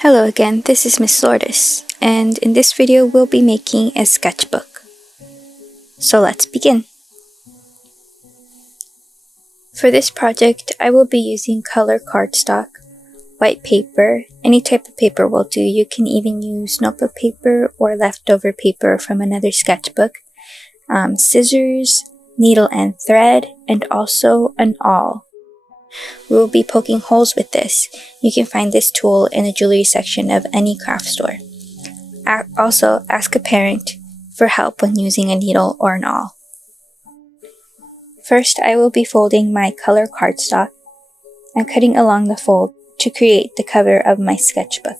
Hello again, this is Miss Lourdes, and in this video we'll be making a sketchbook. So let's begin. For this project, I will be using color cardstock, white paper, any type of paper will do. You can even use notebook paper or leftover paper from another sketchbook, scissors, needle and thread, and also an awl. We will be poking holes with this. You can find this tool in the jewelry section of any craft store. Also, ask a parent for help when using a needle or an awl. First, I will be folding my color cardstock and cutting along the fold to create the cover of my sketchbook.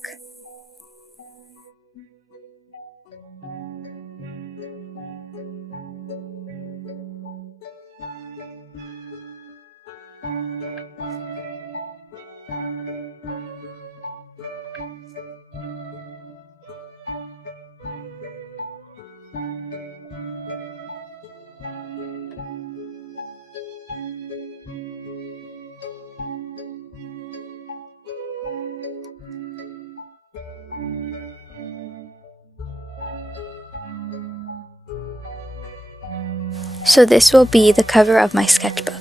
So this will be the cover of my sketchbook.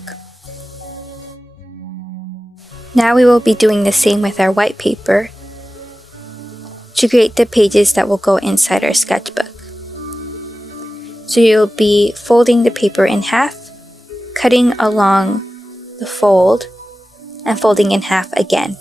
Now we will be doing the same with our white paper to create the pages that will go inside our sketchbook. So you'll be folding the paper in half, cutting along the fold, and folding in half again.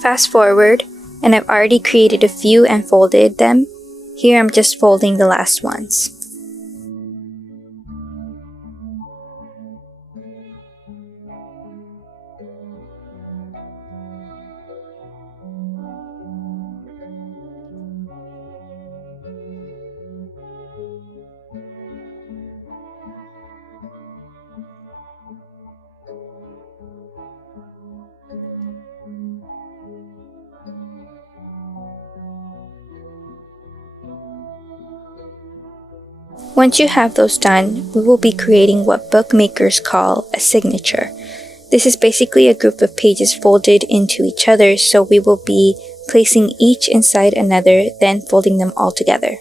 Fast forward, and I've already created a few and folded them. Here I'm just folding the last ones. Once you have those done, we will be creating what bookmakers call a signature. This is basically a group of pages folded into each other, so we will be placing each inside another, then folding them all together.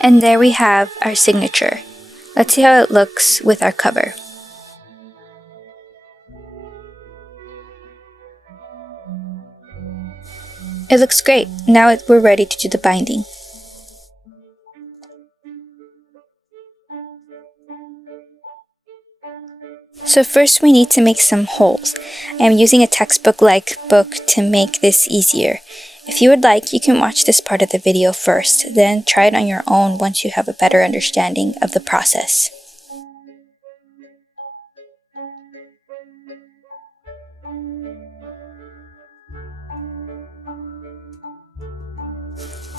And there we have our signature. Let's see how it looks with our cover. It looks great. Now we're ready to do the binding. So first we need to make some holes. I am using a textbook-like book to make this easier. If you would like, you can watch this part of the video first, then try it on your own once you have a better understanding of the process.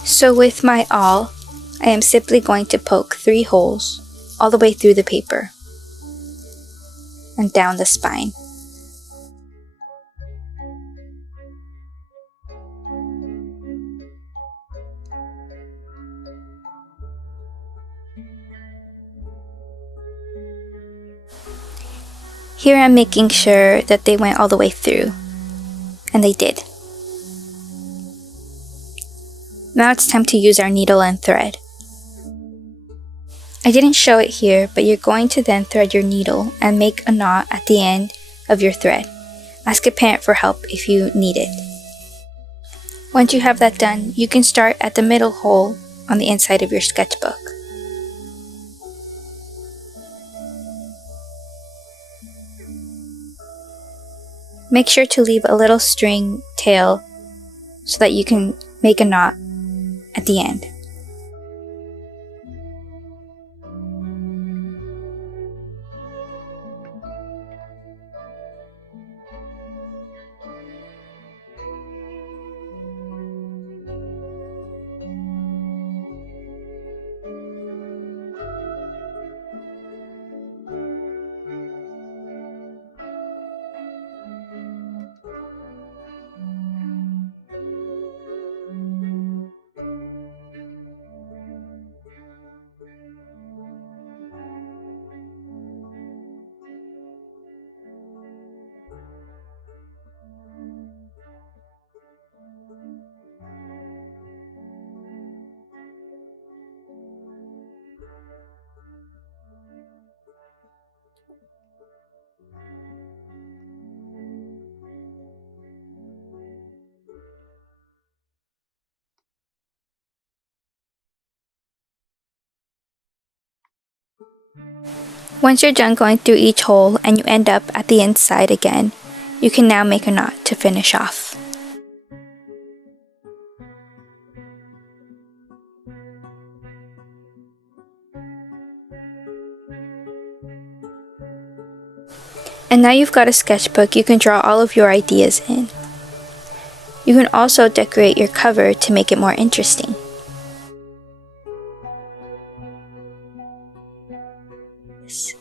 So with my awl, I am simply going to poke 3 holes all the way through the paper and down the spine. Here I'm making sure that they went all the way through, and they did. Now it's time to use our needle and thread. I didn't show it here, but you're going to then thread your needle and make a knot at the end of your thread. Ask a parent for help if you need it. Once you have that done, you can start at the middle hole on the inside of your sketchbook. Make sure to leave a little string tail so that you can make a knot at the end. Once you're done going through each hole and you end up at the inside again, you can now make a knot to finish off. And now you've got a sketchbook you can draw all of your ideas in. You can also decorate your cover to make it more interesting.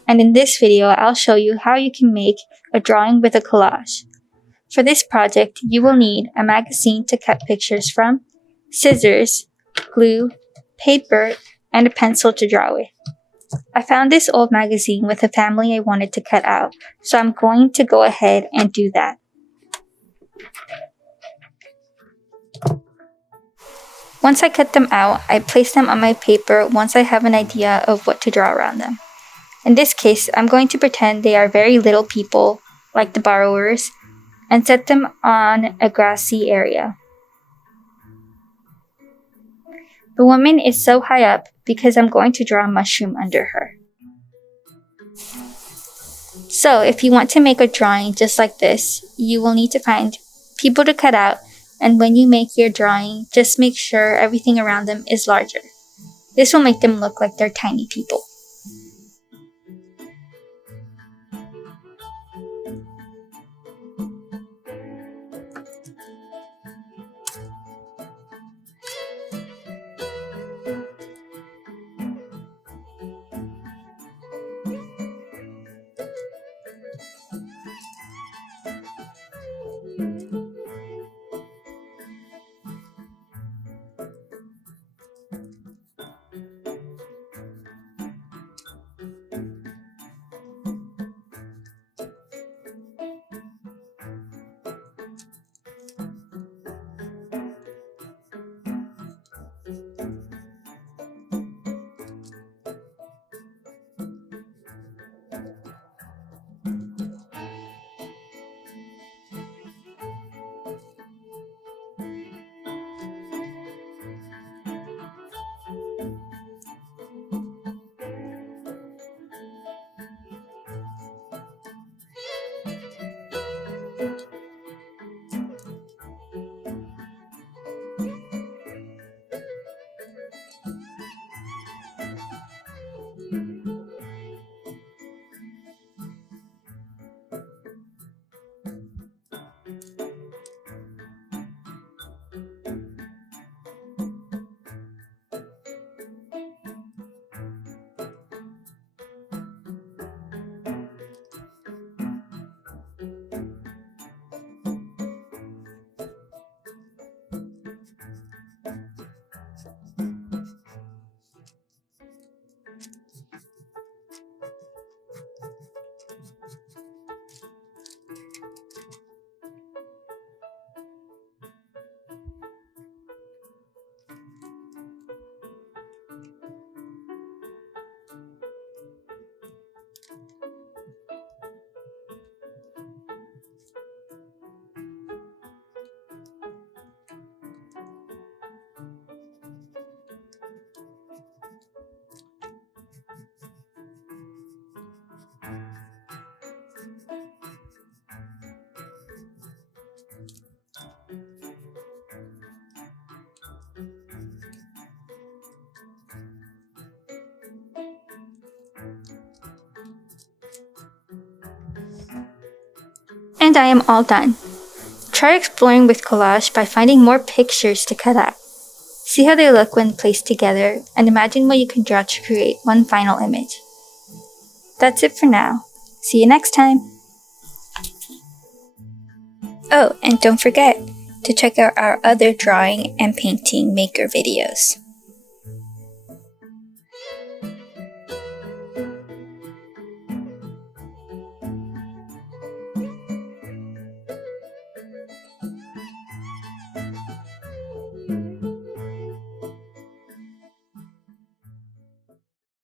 And in this video, I'll show you how you can make a drawing with a collage. For this project, you will need a magazine to cut pictures from, scissors, glue, paper, and a pencil to draw with. I found this old magazine with a family I wanted to cut out, so I'm going to go ahead and do that. Once I cut them out, I place them on my paper once I have an idea of what to draw around them. In this case, I'm going to pretend they are very little people, like the borrowers, and set them on a grassy area. The woman is so high up because I'm going to draw a mushroom under her. So if you want to make a drawing just like this, you will need to find people to cut out, and when you make your drawing, just make sure everything around them is larger. This will make them look like they're tiny people. And I am all done. Try exploring with collage by finding more pictures to cut out. See how they look when placed together, and imagine what you can draw to create one final image. That's it for now. See you next time! Oh, and don't forget to check out our other drawing and painting maker videos.